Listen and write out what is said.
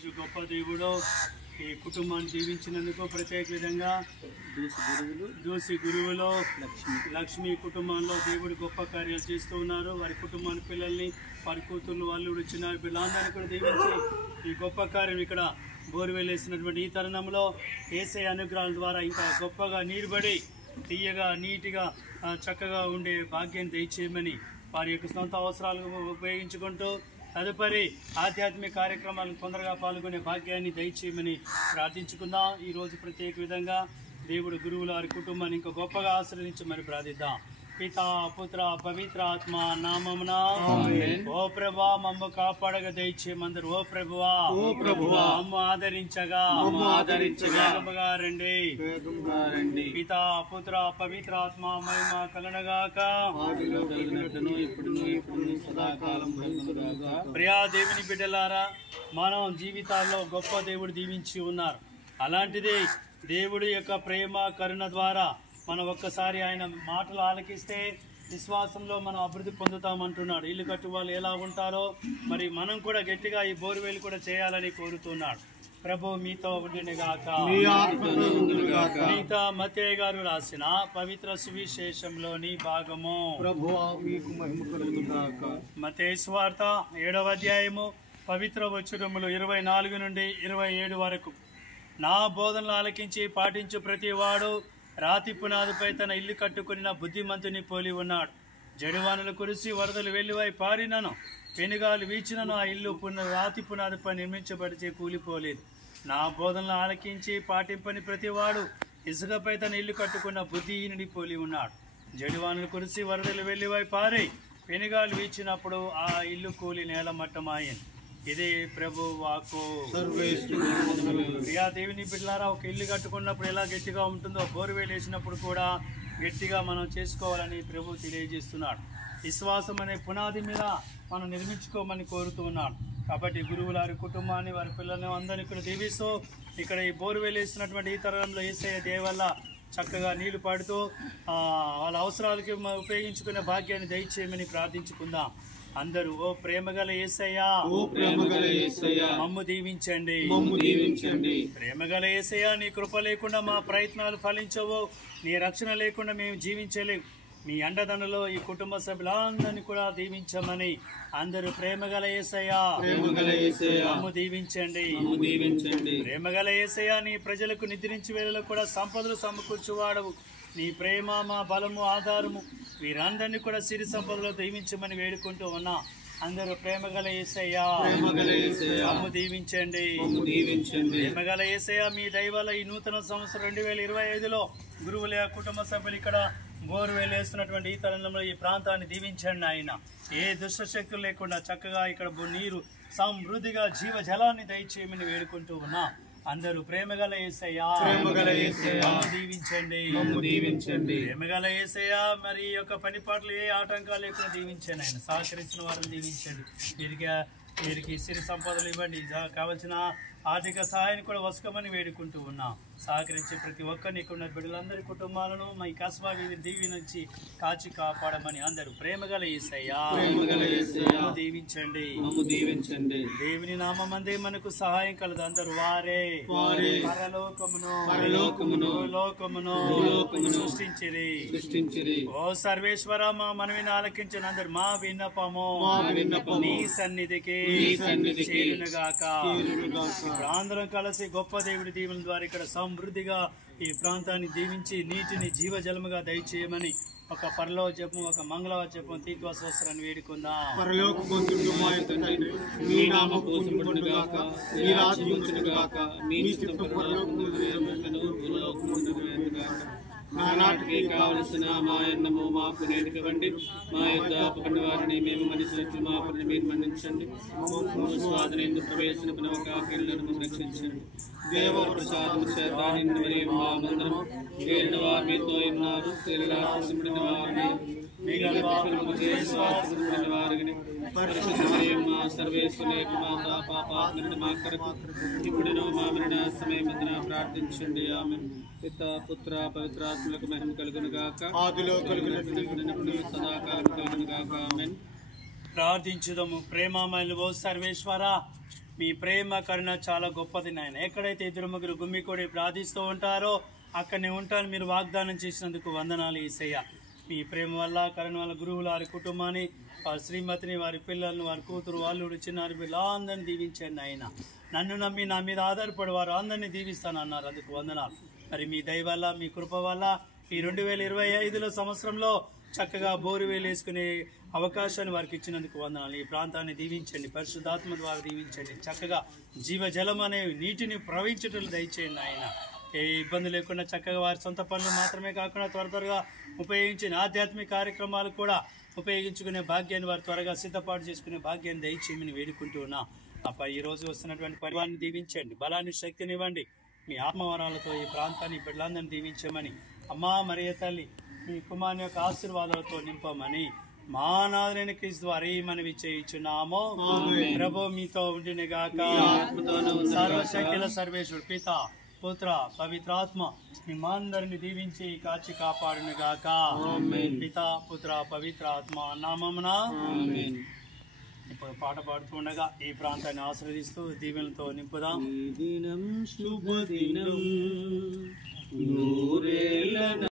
ఈరోజు గొప్ప దేవుడు ఈ కుటుంబాన్ని దీవించినందుకు ప్రత్యేక విధంగా దూసి గురువులో లక్ష్మి కుటుంబంలో దేవుడు గొప్ప కార్యాలు చేస్తూ ఉన్నారు. వారి కుటుంబాన్ని పిల్లల్ని వారి కూతుర్లు వాళ్ళు వచ్చిన వీళ్ళందరినీ కూడా దీవించి ఈ గొప్ప కార్యం ఇక్కడ బోర్వెల్ వేసినటువంటి ఈ తరుణంలో యేసయ్య అనుగ్రహాల ద్వారా ఇంకా గొప్పగా నీరుబడి తీయగా నీటిగా చక్కగా ఉండే భాగ్యాన్ని దయచేయమని వారి యొక్క సొంత అవసరాలకు ఉపయోగించుకుంటూ తదుపరి ఆధ్యాత్మిక కార్యక్రమాలను తొందరగా పాల్గొనే భాగ్యాన్ని దయచేయమని ప్రార్థించుకుందాం. ఈరోజు ప్రత్యేక విధంగా దేవుడు గురువుల వారి కుటుంబాన్ని ఇంకా గొప్పగా ఆశ్రయించమని ప్రార్థిద్దాం. పితా పుత్ర పవిత్ర ఆత్మ నామమున ఓ ప్రభువా మమ్మ కాపాడగ దయచేయమందరు. ఓ ప్రభువా మమ్మ ఆదరించగా రండి. పితా పుత్ర పవిత్ర ఆత్మ మహిమ కలనగాక. ప్రియా దేవుని బిడ్డలారా, మనం జీవితాల్లో గొప్ప దేవుడు దీవించి ఉన్నారు. అలాంటిది దేవుడి యొక్క ప్రేమ కరుణ ద్వారా మనం ఒక్కసారి ఆయన మాటలు ఆలకిస్తే విశ్వాసంలో మనం అభివృద్ధి పొందుతామంటున్నాడు. ఇల్లు కట్టు వాళ్ళు ఎలా ఉంటారో మరి మనం కూడా గట్టిగా ఈ బోర్వేలు కూడా చేయాలని కోరుతున్నాడు. ప్రభు మీతో ఉండునుగాక. మిగతా మత్తయి గారు రాసిన పవిత్ర సువిశేషంలోని భాగము. మత్తయి సువార్త 7వ అధ్యాయము పవిత్ర వచనములు 24 నుండి 27 వరకు. నా బోధనలు ఆలకించి పాటించు ప్రతి వాడు రాతి పునాదిపై తన ఇల్లు కట్టుకుని బుద్ధిమంతుని పోలి ఉన్నాడు. జడివానలు కురిసి వరదలు వెల్లివై పారినను పెనుగాలు వీచినను ఆ ఇల్లు రాతి పునాదిపై నిర్మించబడితే కూలిపోలేదు. నా బోధనలు ఆలకించి పాటింపని ప్రతివాడు ఇసుకపై తన ఇల్లు కట్టుకున్న బుద్ధిహీనుడి పోలి ఉన్నాడు. జడివానలు కురిసి వరదలు వెల్లివై పారి పెనుగాలు వీచినప్పుడు ఆ ఇల్లు కూలి నేలమట్టమాయను. ఇదే ప్రభు వాక్కు. ప్రియా దేవుని బిడ్డలారా, ఒక ఇల్లు కట్టుకున్నప్పుడు ఎలా గట్టిగా ఉంటుందో బోర్వేలు వేసినప్పుడు కూడా గట్టిగా మనం చేసుకోవాలని ప్రభు తెలియజేస్తున్నాడు. విశ్వాసం అనే పునాది మీద మనం నిర్మించుకోమని కోరుతూ ఉన్నాడు. కాబట్టి గురువుల వారి కుటుంబాన్ని వారి పిల్లల్ని అందరినీ ఇక్కడ దీవిస్తూ ఇక్కడ ఈ బోర్వేలు వేసినటువంటి ఈ తరంలో యేసయ్య దయ వల్ల చక్కగా నీళ్లు పడుతూ వాళ్ళ అవసరాలకి ఉపయోగించుకునే భాగ్యాన్ని దయచేయమని ప్రార్థించుకుందాం. అందరూ ఓ ప్రేమగల యేసయ్యా మమ్ము దీవించండి. ప్రేమగల యేసయ్యా, నీ కృప లేకుండా మా ప్రయత్నాలు ఫలించవు. నీ రక్షణ లేకుండా మేము జీవించలేము. మీ అండదండలో ఈ కుటుంబ సభ్యులందరినీ కూడా దీవించమని అందరూ ప్రేమగల యేసయ్యా మమ్ము దీవించండి. ప్రేమగల యేసయ్యా, నీ ప్రజలకు నిద్రించి వేళలో కూడా సంపదలు సమకూర్చువాడవు. నీ ప్రేమ మా బలము ఆధారము. వీరందరినీ కూడా సిరి సంపదలో దీవించమని వేడుకుంటూ ఉన్నా. అందరూ ప్రేమగల యేసయ్యా మమ్ము దీవించండి. ప్రేమగల యేసయ్యా, మీ దయవల్ల ఈ నూతన సంవత్సరం 2025లో గురువుల కుటుంబ సభ్యులు ఇక్కడ బోర్వేలు వేస్తున్నటువంటి ఈ తరుణంలో ఈ ప్రాంతాన్ని దీవించండి. ఆయన ఏ దుష్ట శక్తులు లేకుండా చక్కగా ఇక్కడ నీరు సమృద్ధిగా జీవ జలాన్ని దయచేయమని వేడుకుంటూ ఉన్నా. అందరూ ప్రేమగల యేసయ్యా దీవించండి. ప్రేమగల యేసయ్యా, మరి ఈ యొక్క పని పాటలు ఏ ఆటంకాలు లేకుండా దీవించండి. ఆయన సహకరించిన వారిని దీవించండి. వీరికి సిరి సంపదలు ఇవ్వండి. కావలసిన ఆర్థిక సహాయాన్ని కూడా వసుకోమని వేడుకుంటూ ఉన్నాం. సహకరించే ప్రతి ఒక్కరిని ఇక్కడ బిడ్డలందరి కుటుంబాలను మా కస్బా దీవి నుంచి కాచి కాపాడమని అందరూ ప్రేమగల యేసయ్యా దీవించండి. దేవుని నామమందే మనకు సహాయం కలదు. అందరూ వారే పరలోకమును సృష్టించిరి. ఓ సర్వేశ్వర, మా మనవిని ఆలకించిన అందరు మా విన్నపము నీ సన్నిధికి చేరునుగాక. అందరం కలిసి గొప్ప దేవుడి దీవెన ద్వారా ఇక్కడ సమృద్ధిగా ఈ ప్రాంతాన్ని దీవించి నీటిని జీవజలముగా దయచేయమని ఒక పరలో జపం ఒక మంగళవ జపం తీర్వస్వస్త్రాన్ని వేడుకుందాం. నానాటికి కావలసిన మా అన్నము మాకు నేర్పివ్వండి. మా యొక్క అపకన్న వారిని మేము మనిషి మా పని మీరు మన్నించండి. స్వాధీన ఎందుకు ప్రవేశించిన పిల్లలను రక్షించండి. దేవ ప్రసాదం చేత నిన్ను మా మందరము ఏలిన వారు మీతో ఉన్నారు. వారిని పరిశుద్ధ సర్వేశ్వర మాత పాపాత్మని మా కొరకు ఇప్పుడు మా మరణ సమయమందున ప్రార్థించండి. ఆమె పిత పుత్ర పవిత్రాత్మలకు మహిమ కలుగును గాక. ఆదిలో కలుగునట్లు సదాకాలం కలుగును గాక. ఆమేన్. ప్రార్థించుదము. ప్రేమమయులు ఓ సర్వేశ్వర, మీ ప్రేమ కరుణ చాలా గొప్పది నాయన. ఎక్కడైతే ఇద్దరు ముగ్గురు గుమ్మికూడి ప్రార్థిస్తూ ఉంటారో అక్కడనే ఉంటాను మీరు వాగ్దానం చేసినందుకు వందనాలు యేసయ్య. మీ ప్రేమ వల్ల కరుణ వల్ల గురువులు వారి కుటుంబాన్ని, వారి శ్రీమతిని, వారి పిల్లలను, వారి కూతురు, వాళ్ళు చిన్నారు వీళ్ళు అందరినీ దీవించండి ఆయన. నన్ను నమ్మి నా మీద ఆధారపడి వారు అందరినీ దీవిస్తానన్నారు, అందుకు వందనాలు. మరి మీ దయ వల్ల మీ కృప వల్ల ఈ 2025 సంవత్సరంలో చక్కగా బోరువేలు వేసుకునే అవకాశాన్ని వారికి ఇచ్చినందుకు వందనాలు. ఈ ప్రాంతాన్ని దీవించండి, పరిశుద్ధాత్మ ద్వారా దీవించండి. చక్కగా జీవజలం అనే నీటిని ప్రవహించటం దయచేయండి ఆయన. ఏ ఇబ్బంది లేకుండా చక్కగా వారి సొంత పనులు మాత్రమే కాకుండా త్వరగా ఉపయోగించిన ఆధ్యాత్మిక కార్యక్రమాలు కూడా ఉపయోగించుకునే భాగ్యాన్ని వారు త్వరగా సిద్ధపాటు చేసుకునే భాగ్యాన్ని దయచేయమని వేడుకుంటూ ఉన్నా. అప్ప ఈ రోజు వస్తున్నటువంటి పరివారాన్ని దీవించండి, బలాన్ని శక్తినివ్వండి. మీ ఆత్మవరాలతో ఈ ప్రాంతాన్ని బిడ్డలందరినీ దీవించమని, అమ్మా మరియ తల్లి మీ కుమారుని యొక్క ఆశీర్వాదాలతో నింపమని మా నాథుడైన క్రీస్తు ద్వారా ఈ మనవి చేయుచున్నాము. ప్రభు మీతో ఉండిన గాక. సర్వశక్తుల సర్వేశ్వరుడు పిత పుత్ర పవిత్రాత్మ మిమ్మందరిని దీవించి కాచి కాపాడును గాక. పిత పుత్ర పవిత్రాత్మ నామమున. ఇప్పుడు పాట పాడుతుండగా ఈ ప్రాంతాన్ని ఆశీర్వదిస్తూ దీవెనలతో నింపుదాం. శుభదినం